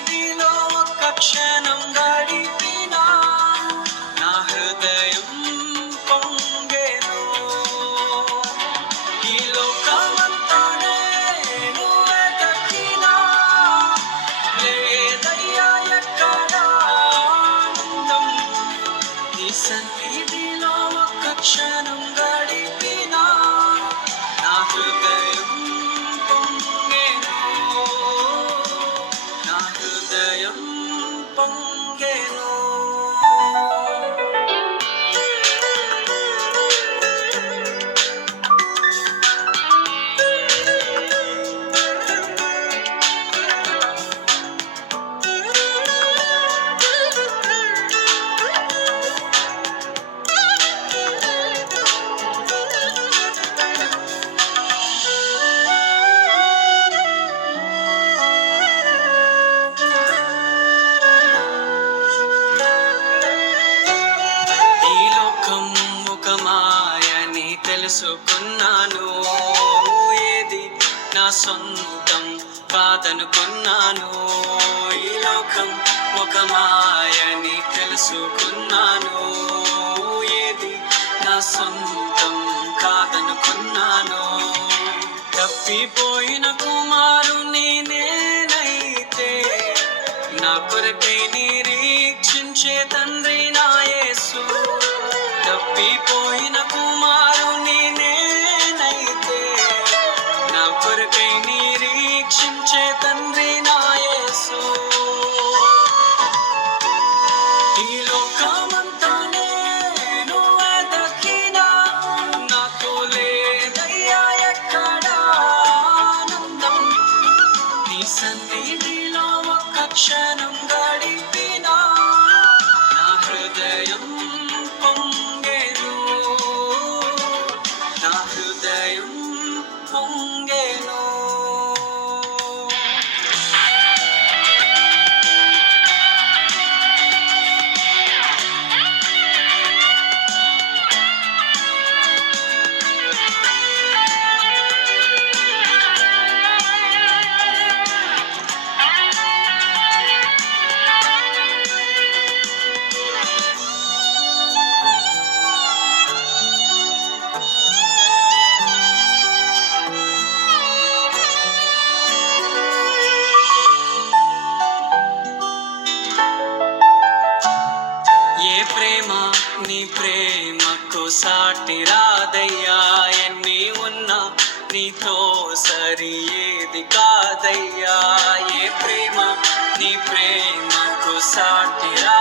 సన్నిధిలో ఒక్క క్షణం గడిపినా నా హృదయం పొంగెను. ఈ లోకమంతా నేను వెతకినా లేదయ్యా ఎక్కడ ఆనందం. నీ సన్నిధిలో ఒక్క క్షణం గడిపినా నా హృదయం పొంగెను. నా హృదయం పొంగెను. ఈ లోకం ఒక మాయని తెలుసుకున్నాను. ఏది నా సొంతం కాదనుకున్నాను. ఈ లోకం ఒక మాయని తెలుసుకున్నాను. ఏది నా సొంతం కాదనుకున్నాను. తప్పిపోయిన కుమారుని నేనైతే నా కొరకై నిరీక్షించే తండ్రి నా యేసు. తప్పిపోయిన కుమారుని నేనైతే నా కొరకై నిరీక్షించే తండ్రి నా యేసు. ఈ లోకమంతా నేను వెతకినా నాకు లేదయ్యా ఎక్కడ ఆనందం. నీ సన్నిధిలో ఒక్క క్షణం గడిపినా నా హృదయం పొంగెను. నా హృదయం పొంగెను. ఏ ప్రేమ నీ ప్రేమకు సాటి రాదయ్యా. ఎన్ని ఉన్నా నీతో సరి ఏది కాదయ్యా. ఏ ప్రేమ నీ ప్రేమకు సాటి రా